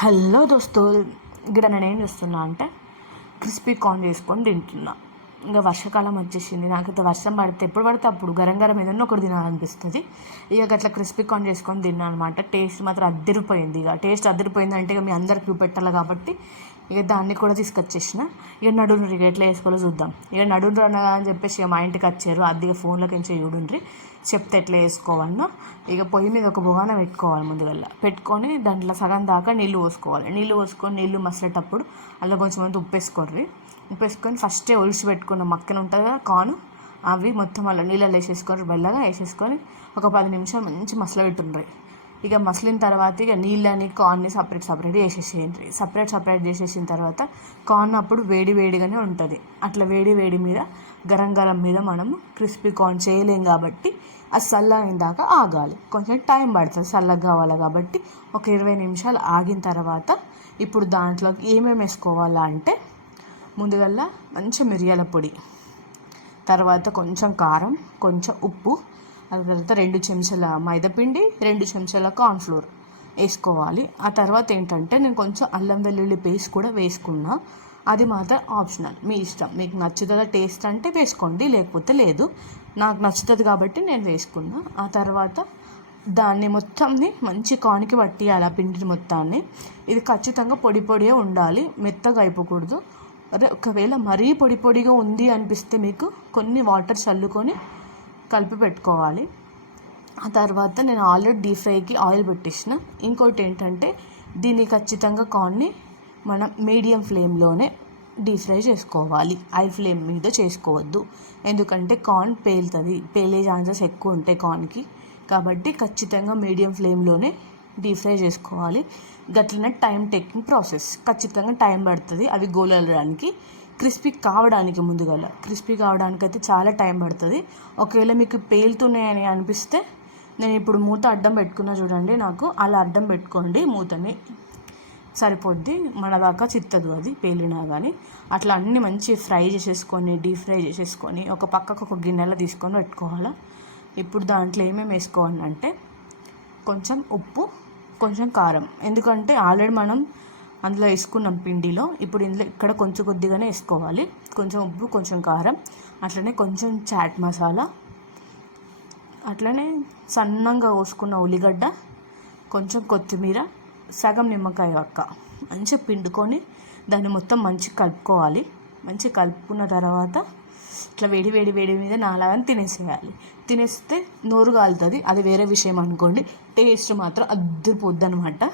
Hello దోస్తులు, ఇక్కడ నేను ఏం చేస్తున్నా అంటే క్రిస్పీ కార్న్ చేసుకొని తింటున్నా. ఇంకా వర్షాకాలం వచ్చేసింది, నాకైతే వర్షం పడితే ఎప్పుడు పడితే అప్పుడు గరం గరం ఏదన్నా ఒకటి తినాలనిపిస్తుంది. ఇక అట్లా క్రిస్పీ కార్న్ చేసుకొని తిన్నా అనమాట. టేస్ట్ మాత్రం అద్దరిపోయింది. ఇక టేస్ట్ అద్దరిపోయింది అంటే ఇక మీ అందరికి చూపెట్టాలి కాబట్టి ఇక దాన్ని కూడా తీసుకొచ్చేసిన. ఇక నడుండ్రి ఇక ఎట్లా వేసుకోవాలో చూద్దాం. ఇక నడుండ్రి అన్నగా అని చెప్పేసి ఇక మా ఇంటికి వచ్చారు. అది ఫోన్లోకి చూడుండ్రి చెప్తే ఎట్లా వేసుకోవాలనో. ఇక పొయ్యి మీద ఒక బొగాన పెట్టుకోవాలి. ముందుగా పెట్టుకొని దాంట్లో సగం దాకా నీళ్ళు పోసుకోవాలి. నీళ్ళు పోసుకొని నీళ్ళు మసిలేటప్పుడు అందులో కొంచెం అంతా ఉప్పు వేసుకోర్రి. ఉప్పు వేసుకొని ఫస్టే ఒలిసి పెట్టుకున్న మక్కన ఉంటుంది కదా కార్న్, అవి మొత్తం అలా నీళ్ళలో వేసేసుకొని మెల్లగా వేసేసుకొని ఒక 10 నిమిషాలు మంచి మసల పెట్టుండ్రి. ఇక మసిలిన తర్వాత ఇక నీళ్ళని కార్న్ని సపరేట్ చేసేసేయండి. సపరేట్ చేసేసిన తర్వాత కార్న్ అప్పుడు వేడిగానే ఉంటుంది. అట్లా వేడి మీద గరం మీద మనం క్రిస్పీ కార్న్ చేయలేం కాబట్టి అది చల్లగిన దాకా ఆగాలి. కొంచెం టైం పడుతుంది చల్లగా కావాలి కాబట్టి. ఒక 20 నిమిషాలు ఆగిన తర్వాత ఇప్పుడు దాంట్లోకి ఏమేమి వేసుకోవాలా అంటే ముందుగా మంచి మిరియాల పొడి, తర్వాత కొంచెం కారం, కొంచెం ఉప్పు, ఆ తర్వాత 2 చెంచాల మైదాపిండి, 2 చెంచాల కార్న్ఫ్లోర్ వేసుకోవాలి. ఆ తర్వాత ఏంటంటే నేను కొంచెం అల్లం వెల్లుల్లి పేస్ట్ కూడా వేసుకున్నా. అది మాత్రం ఆప్షనల్, మీ ఇష్టం. మీకు నచ్చుతుందా టేస్ట్ అంటే వేసుకోండి, లేకపోతే లేదు. నాకు నచ్చుతుంది కాబట్టి నేను వేసుకున్నా. ఆ తర్వాత దాన్ని మొత్తంని మంచి కార్న్కి పట్టియాలి. ఆ పిండిని మొత్తాన్ని. ఇది ఖచ్చితంగా పొడిగా ఉండాలి, మెత్తగా అయిపోకూడదు. అదే ఒకవేళ మరీ పొడిగా ఉంది అనిపిస్తే మీకు కొన్ని వాటర్ చల్లుకొని కలిపి పెట్టుకోవాలి. ఆ తర్వాత నేను ఆల్రెడీ డీప్ ఫ్రైకి ఆయిల్ పెట్టేసిన. ఇంకోటి ఏంటంటే దీన్ని ఖచ్చితంగా కార్న్ని మనం మీడియం ఫ్లేమ్లోనే డీప్ ఫ్రై చేసుకోవాలి. హై ఫ్లేమ్ మీద చేసుకోవద్దు, ఎందుకంటే కార్న్ పేలే ఛాన్సెస్ ఎక్కువ ఉంటాయి కార్న్కి. కాబట్టి ఖచ్చితంగా మీడియం ఫ్లేమ్లోనే డీప్ ఫ్రై చేసుకోవాలి. గట్లనే టైం టేకింగ్ ప్రాసెస్, ఖచ్చితంగా టైం పడుతుంది అవి గోలడానికి. క్రిస్పీ కావడానికి అయితే చాలా టైం పడుతుంది. ఒకవేళ మీకు పేలుతున్నాయని అనిపిస్తే నేను ఇప్పుడు మూత అడ్డం పెట్టుకున్నా చూడండి, నాకు అలా అడ్డం పెట్టుకోండి మూతని, సరిపోద్ది. మన దాకా చిత్తదు అది పేలినా కానీ. అట్లా అన్నీ మంచి ఫ్రై చేసేసుకొని డీప్ ఫ్రై చేసేసుకొని ఒక పక్కకు ఒక గిన్నెలో తీసుకొని పెట్టుకోవాలి. ఇప్పుడు దాంట్లో ఏమేమి వేసుకోవాలంటే కొంచెం ఉప్పు, కొంచెం కారం, ఎందుకంటే ఆల్రెడీ మనం అందులో వేసుకున్నాం పిండిలో. ఇప్పుడు ఇక్కడ కొంచెం కొద్దిగానే వేసుకోవాలి. కొంచెం ఉప్పు, కొంచెం కారం, అట్లనే కొంచెం చాట్ మసాలా, అట్లనే సన్నంగా కోసుకున్న ఉల్లిగడ్డ, కొంచెం కొత్తిమీర, సగం నిమ్మకాయ వక్క మంచిగా పిండుకొని దాన్ని మొత్తం మంచిగా కలుపుకోవాలి. మంచిగా కలుపుకున్న తర్వాత ఇట్లా వేడి మీద నాలాగా తినేస్తే నోరు కాలుతుంది, అది వేరే విషయం అనుకోండి. టేస్ట్ మాత్రం అద్దరిపోద్ది అనమాట.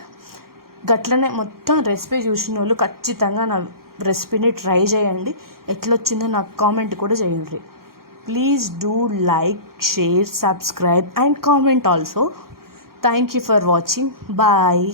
గట్లనే మొత్తం రెసిపీ చూసిన వాళ్ళు ఖచ్చితంగా నా రెసిపీని ట్రై చేయండి. ఎట్లా వచ్చిందో నాకు కామెంట్ కూడా చేయండి. Please do like, share, subscribe and comment also. Thank you for watching. Bye.